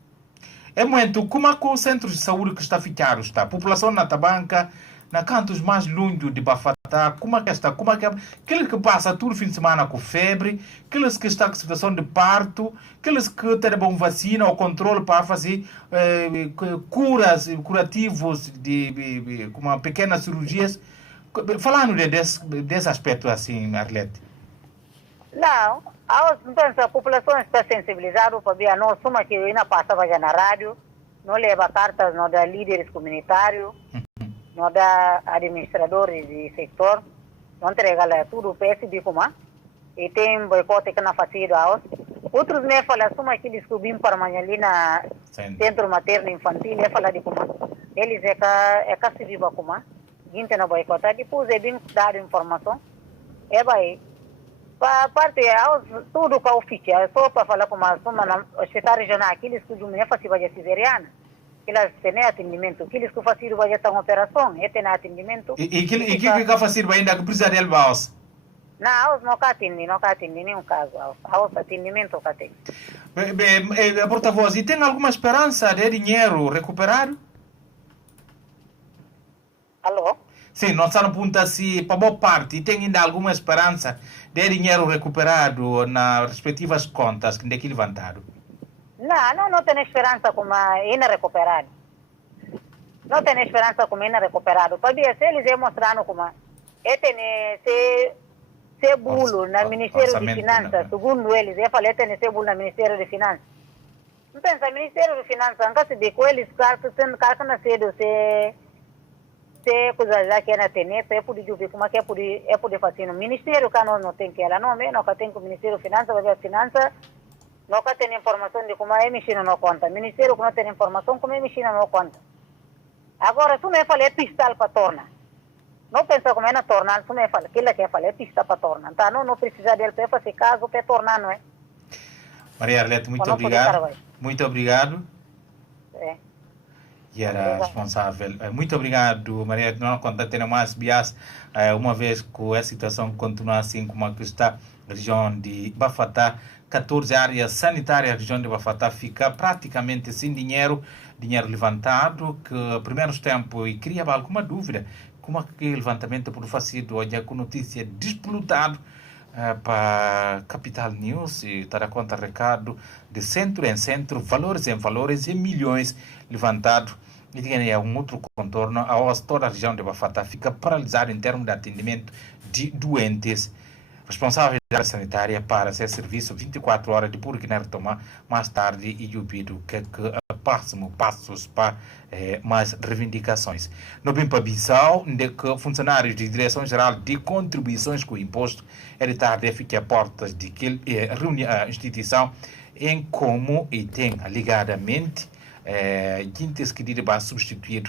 É muito, como é que o centro de saúde que está ficado está? A população na Tabanca, na cantos mais longe de Bafata, como é que está? Como é que aqueles que passam todo fim de semana com febre, aqueles que estão com situação de parto, aqueles que têm bom vacina ou controle para fazer curativos de como pequenas cirurgias. Falando desse aspecto assim, Arlete. Não, a população está sensibilizada para ver a nós, uma que ainda passava já na rádio, não leva cartas, não dá líderes comunitários, não dá administradores de setor, não entrega lá tudo o PSB como e tem boicote que não faz a outros me falam, uma que descobrimos para amanhã ali na centro materno infantil, falar de como eles é que se viva como gente não boicota, depois é bem dar informação, vai para parte tudo que oficial, só para falar com uma hospital regional, aqueles que não fazem cesariana, eles têm atendimento, aqueles que fazem uma operação, têm atendimento. E que fazem ainda que precisa de elbaos? Não atende nenhum caso, atendimento que tem. Porta-voz, e tem alguma esperança de dinheiro recuperado? Alô? Sim, nós estamos perguntando se, para boa parte, tem ainda alguma esperança de dinheiro recuperado nas respectivas contas que tem levantado? Não tem esperança como ainda recuperado. Não tem esperança como ainda recuperado. Para ver se eles mostrando como se bulo no Ministério de Finanças, segundo eles, tem se bulo no Ministério de Finanças. Não pensa, Ministério de Finanças, nunca se vê com eles, carta nascido, se coisa já que é na TNT, é por ver como é por fazer no Ministério, que não tem que ela não tem que o Ministério de Finanças, vai ver a Finanças, nunca tem informação de como é mexendo na conta. Ministério que não tem informação como é mexendo na conta. Agora, se me fala é pistal para tornar. Não pensa como é na tornar, se me fala, aquilo que é falar é pista para tornar. Então, não precisa dele para fazer caso para tornar, não é? Maria Arlete, muito obrigado. Muito obrigado. e era responsável. Muito obrigado, Maria. Não contatei mais Bias, uma vez que a situação continua assim como a que está na região de Bafatá. 14 áreas sanitárias da região de Bafatá fica praticamente sem dinheiro levantado, que primeiros tempos e criava alguma dúvida como é que o levantamento por facido hoje com notícia desplotado para Capital News e dar conta recado de centro em centro, valores em valores e milhões levantados. E tem um outro contorno, toda a região de Bafatá fica paralisada em termos de atendimento de doentes. Responsável da área sanitária para ser serviço 24 horas de Burkina retomar mais tarde e eu pido que próximo passos para mais reivindicações. No Bimpa-Bissau, de que funcionários de Direção-Geral de Contribuições com o Imposto heritaram ficar a portas de que reúne a instituição em como e tem ligadamente quintas que vai substituir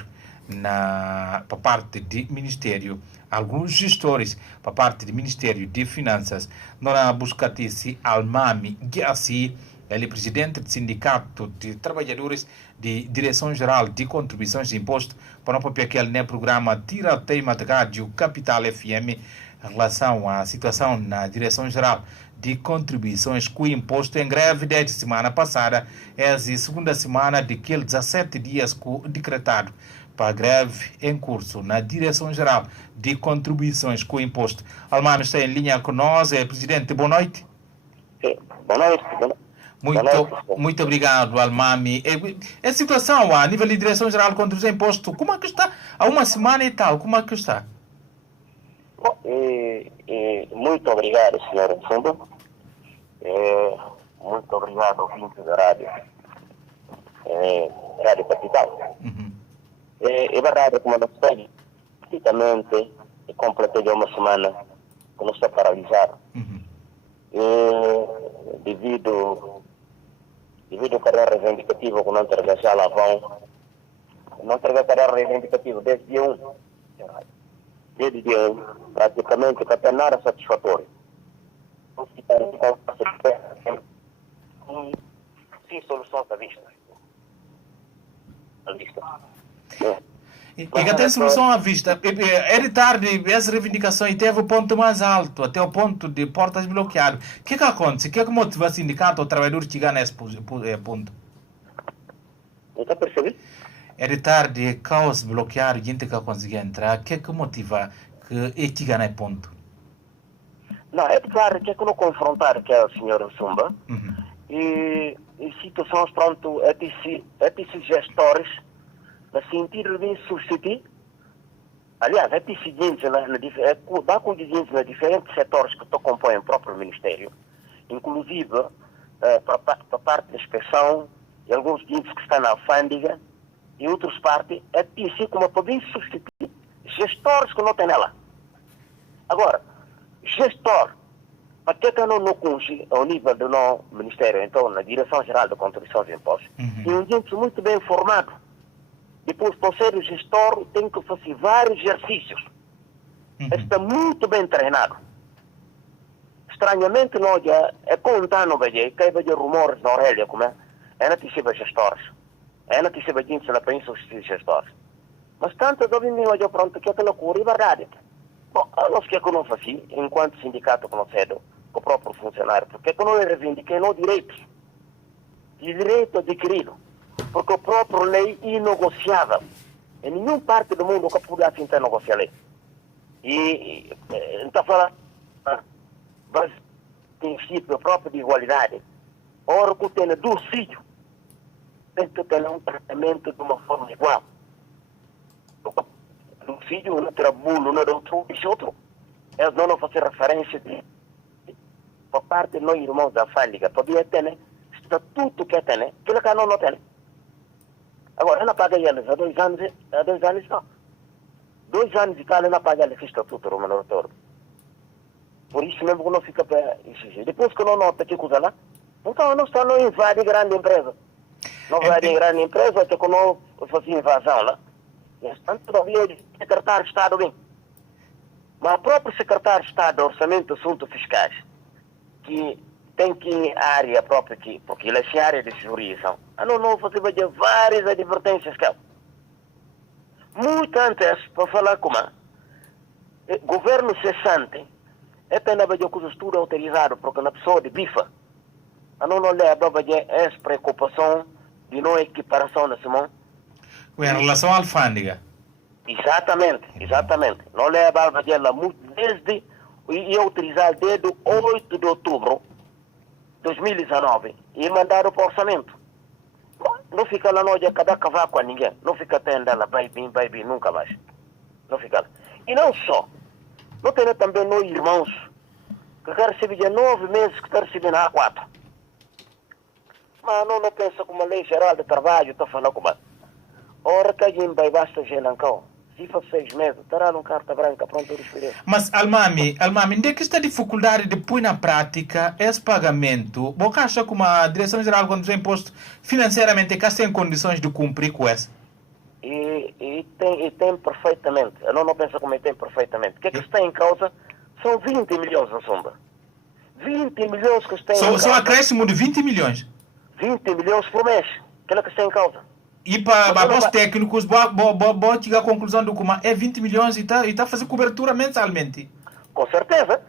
para parte do Ministério, alguns gestores para parte do Ministério de Finanças, na buscatice Almami Guiassi, ele é presidente do Sindicato de Trabalhadores de Direção-Geral de Contribuições de Imposto, para o papel que ele programa Tira Teima de Rádio Capital FM em relação à situação na Direção-Geral de Contribuições com Imposto em greve desde semana passada, é a segunda semana daquele 17 dias decretado para a greve em curso na Direção-Geral de Contribuições com Imposto. Almami está em linha com nós, é presidente, boa noite. Sim, boa noite. Muito obrigado, Almami. A situação a nível de Direção-Geral de Contribuições de Imposto, como é que está? Há uma semana e tal, como é que está? Bom, muito obrigado, senhora Sumba. Muito obrigado, ouvinte da rádio. Rádio Capital. É verdade, como eu sei, praticamente completei uma semana que não está paralisado. Devido à carreira reivindicativa que não entrega já lá vão, não entrega a carreira reivindicativa desde dia 1. Desde dia 1, praticamente até nada satisfatório. Sem solução à vista. E que tem solução à vista. É tarde, essa reivindicação teve o ponto mais alto, até o ponto de portas bloqueadas. O que acontece? O que motiva o sindicato ou o trabalhador a chegar nesse ponto? Não está percebendo? É tarde, caos bloqueado, gente que consegue entrar. O que motiva que chegar nesse ponto? Não, é claro que não confrontar que é a senhora Sumba e situações, pronto, esses gestores no sentido de substituir, aliás, esses seguintes, dá contingência nos diferentes setores que compõem o próprio Ministério, inclusive para parte da inspeção e alguns índices que estão na alfândega e outras partes, como podem substituir gestores que não têm nela. Agora, gestor, para que não conge ao nível do nosso Ministério, então, na Direção-Geral de Contribuições e Impostos, e um índice muito bem formado. Depois, para ser o gestor, tem que fazer vários exercícios. Está muito bem treinado. Estranhamente, nós é contando, que vai rumores na orelha, como é não te chega gestores. É não te chega gente na península de gestores. Mas tanto eu vi pronto que é pela cura e verdade. Bom, nós que não fazia, enquanto sindicato que não cedo, com o próprio funcionário, porque que não reivindiquei no direitos. De direito adquirido. Porque o próprio lei é inegociável. Em nenhuma parte do mundo que podia assim ter negociar lei. E então fala, mas princípio próprio de igualdade. Ora que tem dois filhos, tem que ter um tratamento de uma forma igual. Um filho, um trabalho, um outro, e outro. Eles não fazem referência por parte de nós irmãos da alfândega. Podia ter, né? Estatuto que tem, né? Aquilo que não tem. Agora, eu não paguei eles há 2 anos não. 2 anos e tal, eu não paguei eles estatuto remuneratório. Por isso mesmo que não fica para exigir. Depois que não nota que coisa lá, então não está, não invade grande empresa. Não invade grande empresa, até que não fazia invasão lá. Portanto, todavia, o secretário de Estado bem. Mas o próprio secretário de Estado de Orçamento e Assuntos Fiscais, que tem que área própria aqui, porque ele é área de jurisdição. Não fazer várias advertências, cara. Muito antes, para falar como governo cessante, é para ver que o estudo autorizado, porque na pessoa de bifa, a não leva a ver essa preocupação de não equiparação nesse momento. Em relação à alfândega. Exatamente. Não leva a ver desde e autorizar desde 8 de outubro de 2019 e mandar o orçamento. Não fica lá noite cada cavaco com ninguém. Não fica tendo ela, vai vir, nunca mais. Não fica lá. E não só. Não tem também nós irmãos que querem receber 9 meses que estão recebendo a 4. Mas não pensa como a lei geral de trabalho está falando como. Ora que a gente vai basta gelancão. Se for 6 meses, terá uma carta branca pronto a referir. Mas, Almami, onde é que está a dificuldade de pôr na prática esse pagamento? Você acha que a Direção-Geral, quando é imposto financeiramente, que tem condições de cumprir com isso? E tem perfeitamente. Eu não penso como tem perfeitamente. O que está em causa são 20 milhões na sombra. 20 milhões que está em causa. Só acréscimo de 20 milhões? 20 milhões por mês. Aquilo que está em causa. E para os técnicos, chega a conclusão do que é 20 milhões e está fazendo cobertura mensalmente. Com certeza.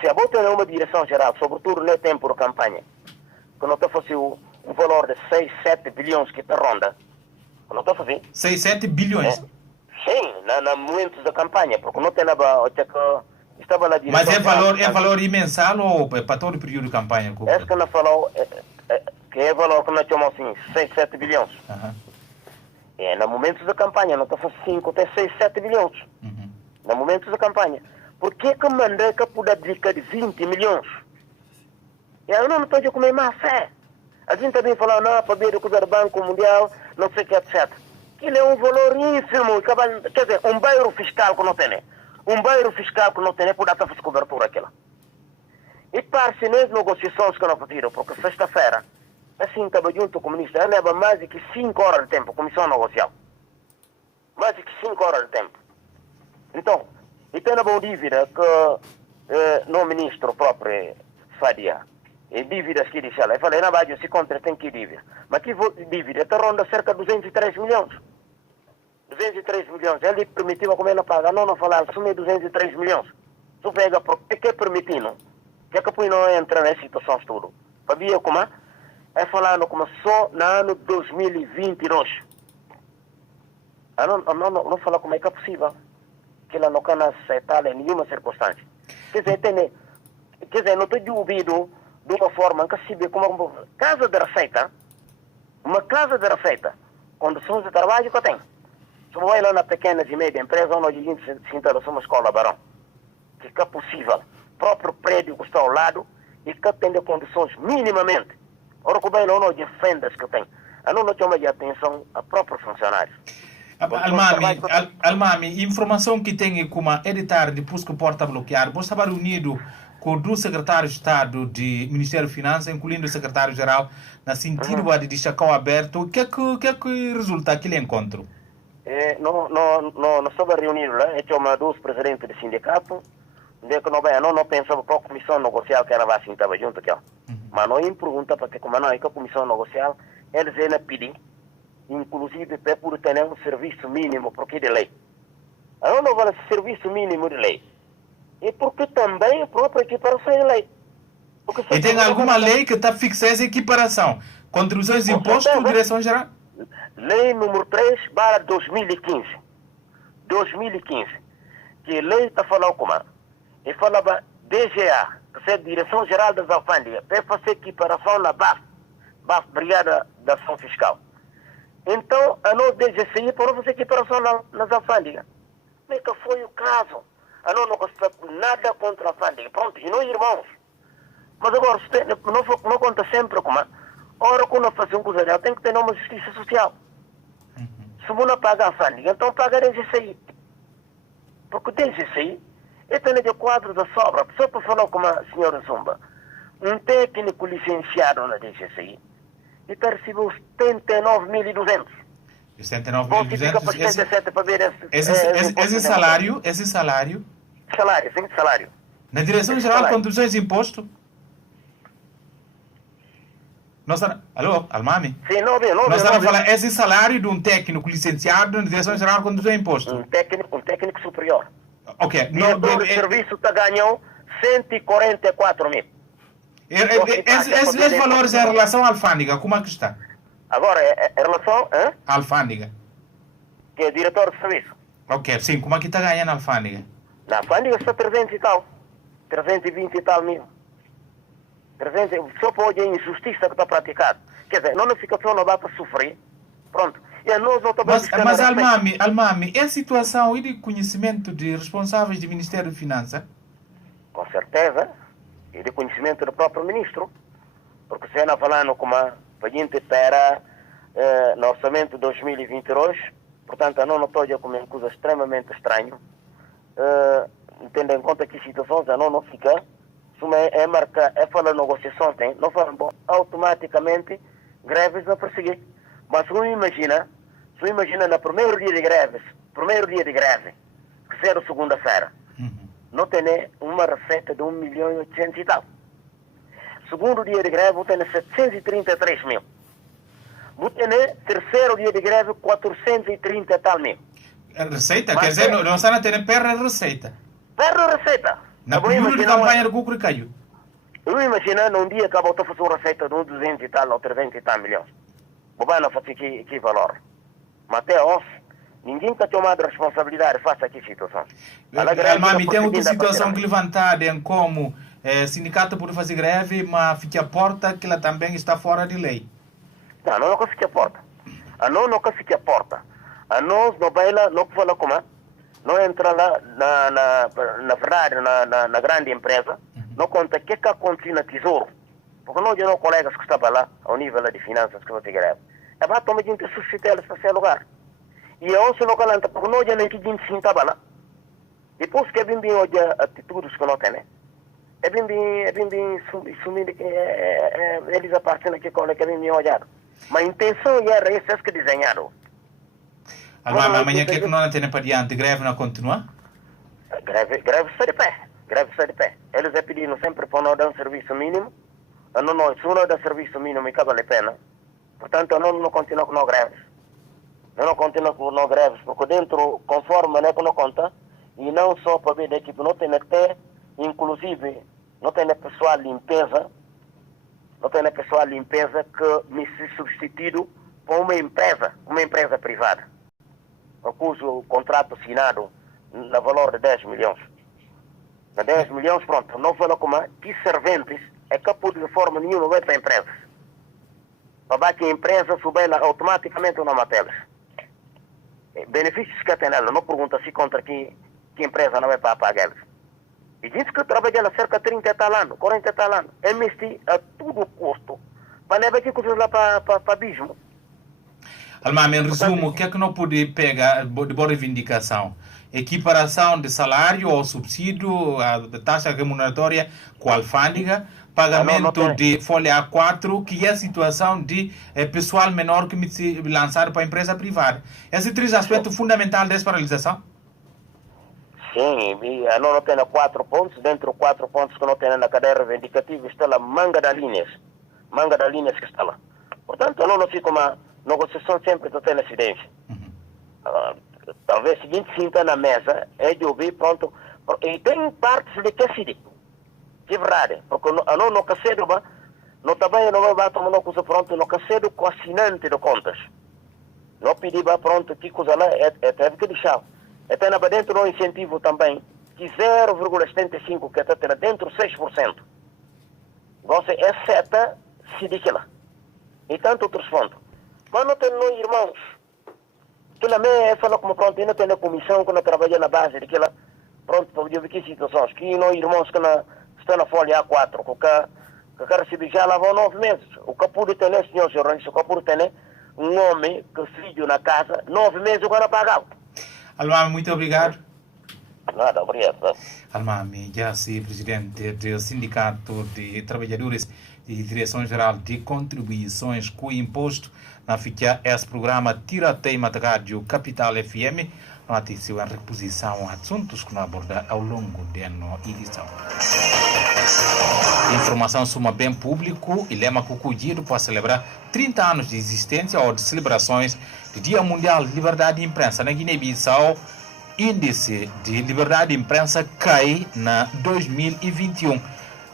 Se a bota é uma direção-geral, sobretudo no tempo da campanha, que não está fazendo um valor de 6, 7 bilhões que está ronda, não está fazendo. 6, 7 bilhões? Sim, no momentos da campanha, porque não tem nada que estava na direção. Mas é valor imensal ou para todo o período de campanha? Esse que não falou, que é valor que nós chamamos assim, 6, 7 bilhões. No momentos da campanha, não está fazendo 5, até 6, 7 bilhões. No momentos da campanha. Por que a Mandeca pode abdicar de 20 milhões? Eu não estou a comer má fé. A gente também fala, não, para ver o que o Banco Mundial, não sei o que, etc. Aquilo é um valor ínfimo. Quer dizer, um bairro fiscal que não tem. Um bairro fiscal que não tem, pode fazer cobertura aquilo. E para-se nas negociações que não pediram, porque sexta-feira, assim, estava junto com o ministro, ele leva mais de 5 horas de tempo, comissão negocial. Mais de 5 horas de tempo. Então, e tem uma boa dívida que no ministro próprio faria. E dívidas que disse ela. Eu falei, não vai, se contra tem que dívida. Mas que dívida? Está ronda cerca de 203 milhões. 203 milhões. Ele permitiu a como ela paga. Não falar, assumir 203 milhões. Tu pega, porque que é permitindo? Que é que não entra nessa situação tudo? Sabia como é? É falando como só no ano 2022. Não fala como é que é possível. Que ela não can aceitar em nenhuma circunstância. Quer dizer, não estou duvido de uma forma que se vê como uma casa de receita, condições de trabalho que tem. Se vai lá na pequenas e médias empresas, onde a gente se interessa uma escola barão, que é possível, próprio prédio que está ao lado e que tem condições minimamente. Ora, que bem não defendas que tem. A não chama de atenção a próprios funcionários. Almami, informação que tem como editar depois que porta bloquear, você estava reunido com dois secretários de Estado do Ministério da Finanças, incluindo o secretário-geral, na sentido de chacão aberto. O que é que resulta aquele encontro? Não estava reunido lá, eu chamo dois presidentes do sindicato, não pensava para a comissão negocial que era assim, estava junto aqui. Mas não me pergunta, porque como não é que a comissão negocial, eles ainda pedem, inclusive por ter um serviço mínimo, porque de lei. Eu não vale serviço mínimo de lei. E porque também a própria equiparação de lei. E tem alguma lei que está fixa essa equiparação? Contribuições de impostos por direção-geral? Lei número 3/2015. 2015. Que a lei está falando como? E falava DGA, que é a Direção-Geral das Alfândegas, para fazer equiparação na BAF, Brigada de Ação Fiscal. Então, a nossa DGCI para fazer equiparação nas alfândegas. Mas que foi o caso. A não gosta nada contra a alfândega. Pronto, e nós irmãos. Mas agora, não conta sempre como. Ora, quando faz um coisa, tem que ter uma justiça social. Se não paga a alfândega, então paga a DGCI. Porque o DGCI é tendo de quadro da sobra. Só para falar com a senhora Zumba, um técnico licenciado na DGCI e recebeu 79.200. 79.200. Esse salário? Salário, sim, salário. Na Direção-Geral de Contribuições e Imposto? Alô, Almami? Sim, não vi. Nós estamos a falar esse salário de um técnico licenciado na Direção Geral de Condução e Imposto. Um técnico superior. Ok. Diretor de serviço ganhou 144 mil. Esses valores em relação à alfândega, como é que está? Agora, em relação à alfândega. Que é diretor de serviço. Ok, sim. Como é que está ganhando a alfândega? Na alfândega está 300 e tal. 320 e tal mil. 300, só pode a injustiça que está praticada. Quer dizer, não fica só não dá para sofrer. Pronto. E nós não estamos mas Almami, é a situação e de conhecimento de responsáveis do Ministério de Finanças? Com certeza. E de conhecimento do próprio ministro. Porque se não falando como a gente espera no orçamento de 2022, portanto, não estou a comer coisa extremamente estranha. Tendo em conta que situações não fica, se é marcar, é falar negociação, tem, não falam bom, automaticamente greves a perseguir. Mas se imagina no primeiro dia de greve, que será segunda-feira, não tem uma receita de 1.800.000 e tal. Segundo dia de greve, tem 733 mil. Tem terceiro dia de greve, 430 e tal mil. Receita? Quer dizer, não está a ter perda de receita. Perda de receita. Na período de campanha do Cucuri caiu. Eu imagino num dia que acabou de fazer uma receita de 200 e tal ou 300 e tal milhões. Vai não fazer que valor. Mas até hoje, ninguém está tomando responsabilidade face a que situação. Almami, tem outra situação que levantada em como o sindicato pode fazer greve, mas fica a porta que ela também está fora de lei. Não fica a porta. Não fica a porta. A nós não vai lá, não fala como não entra lá na verdade, na grande empresa, não conta o que acontece no tesouro. Porque não tem colegas que estavam lá, ao nível de finanças, que vão ter greve. É para tomar gente suscitar para esse lugar. E eu se não calanta, porque não tem nem que gente se estava lá. Depois que é bem hoje atitudes que não tem, é bem sumindo que eles aparecem aqui com o que é bem olhado. Mas a intenção era essa que desenharam. Almami, amanhã que não tem para diante, greve não continua? Greve está de pé. Eles pediram sempre para não dar um serviço mínimo. Se não dá serviço mínimo, acaba a pena. Portanto, não continua com greves. Não continua com greves, porque dentro, conforme que não conta, e não só para ver da equipe, não tem até, inclusive, não tem pessoal limpeza, que me se substituído por uma empresa privada, cujo contrato assinado no valor de 10 milhões. Na 10 milhões, pronto, não fala como que serventes é capaz de forma nenhuma vai para empresas. Para que a empresa souber automaticamente uma matéria. Benefícios que tem ela, não pergunta se contra que empresa não é para pagar eles. E diz que trabalha cerca de 30 tal anos, 40 tal anos. É investir a todo custo. Para não haver que coisas lá para abismo. Almami, em resumo, o que é que não pode pegar de boa reivindicação? Equiparação de salário ou subsídio, a taxa remuneratória com a alfândega, pagamento de folha A4, que é a situação de pessoal menor que se lançar para a empresa privada. Esses três aspectos fundamentais dessa paralisação? Sim, não tem 4 pontos. Dentro de 4 pontos que não tem na cadeia reivindicativa está lá manga de linhas que está lá. Portanto, não fica uma negociação sempre que tem acidência. Talvez o seguinte sinta na mesa é de ouvir, pronto. E tem partes de que se diz. De verdade, porque não cacedo, não também não vai tomar uma coisa pronto, não cacedo com assinante de contas. Não pedir pronto que coisa lá teve que deixar. Até na dentro do incentivo também, que 0,75 que está tendo dentro 6%. Você é seta se diz lá. E tanto outros pontos. Mas não tem irmãos. Que lá me fala como pronto, e não tem a comissão que não trabalha na base daquela, pronto, para ver que situações. Que não irmãos que estão na folha A4, que receber já lá vão 9 meses. O que pode ter, senhor jornalista, o que pode ter um homem que filho na casa, 9 meses agora pagado. Almami, muito obrigado. Nada, obrigado. Almami, já se presidente do Sindicato de Trabalhadores e Direção-Geral de Contribuições com o Imposto, na ficha esse programa Tira Teima da Rádio Capital FM, notícia em reposição a assuntos que não aborda ao longo da edição. Informação suma bem público e lema cucudido para celebrar 30 anos de existência ou de celebrações do Dia Mundial de Liberdade de Imprensa na Guiné-Bissau. Índice de liberdade de imprensa cai na 2021.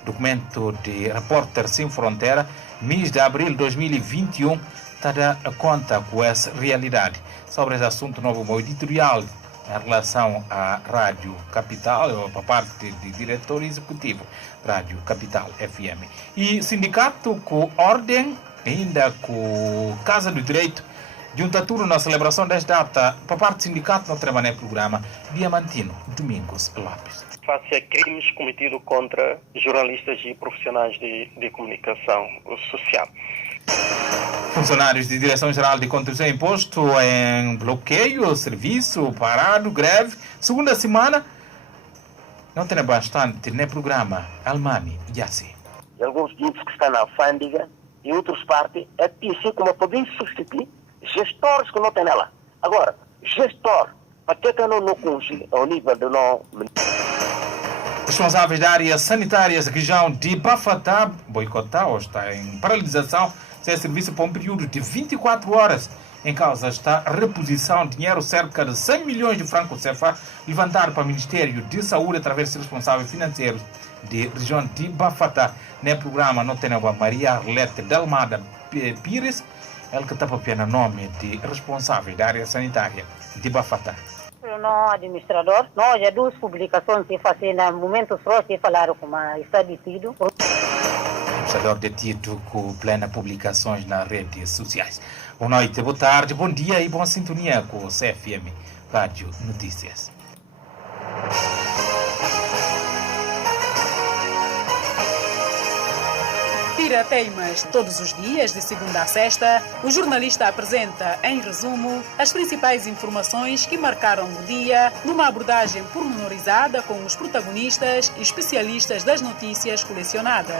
Documento de Repórter Sem Fronteira, mês de abril de 2021, está a conta com essa realidade. Sobre esse assunto, novo editorial em relação à Rádio Capital, por parte do diretor executivo Rádio Capital FM. E sindicato com ordem, ainda com Casa do Direito, junta tudo na celebração desta data, por parte do sindicato, no trabalho no programa Diamantino Domingos Lopes. Face a crimes cometidos contra jornalistas e profissionais de comunicação social. Funcionários de Direção-Geral de Contribuição e Imposto em bloqueio, serviço, parado, greve. Segunda semana, não tem bastante no programa Almami Yassi. E alguns dizem que estão na alfândega e outras partes é assim como podem substituir gestores que não tem nela. Agora, gestor, para que não consiga ao nível do não... Responsáveis da área sanitária da região de Bafatá boicotar ou está em paralisação sem serviço por um período de 24 horas. Em causa está a reposição de dinheiro, cerca de 100 milhões de francos CFA, levantado para o Ministério de Saúde através dos responsáveis financeiros da região de Bafatá. No programa não tem a Maria Arlete Dalmada Pires, ela que está para o nome de responsável da área sanitária de Bafatá. No administrador, nós já duas publicações que fazem no momento só que falaram como está detido. Administrador detido com plena publicações nas redes sociais. Boa noite, boa tarde, bom dia e boa sintonia com o CFM Rádio Notícias. Tira Teimas, todos os dias, de segunda a sexta, o jornalista apresenta, em resumo, as principais informações que marcaram o dia, numa abordagem pormenorizada com os protagonistas e especialistas das notícias colecionadas.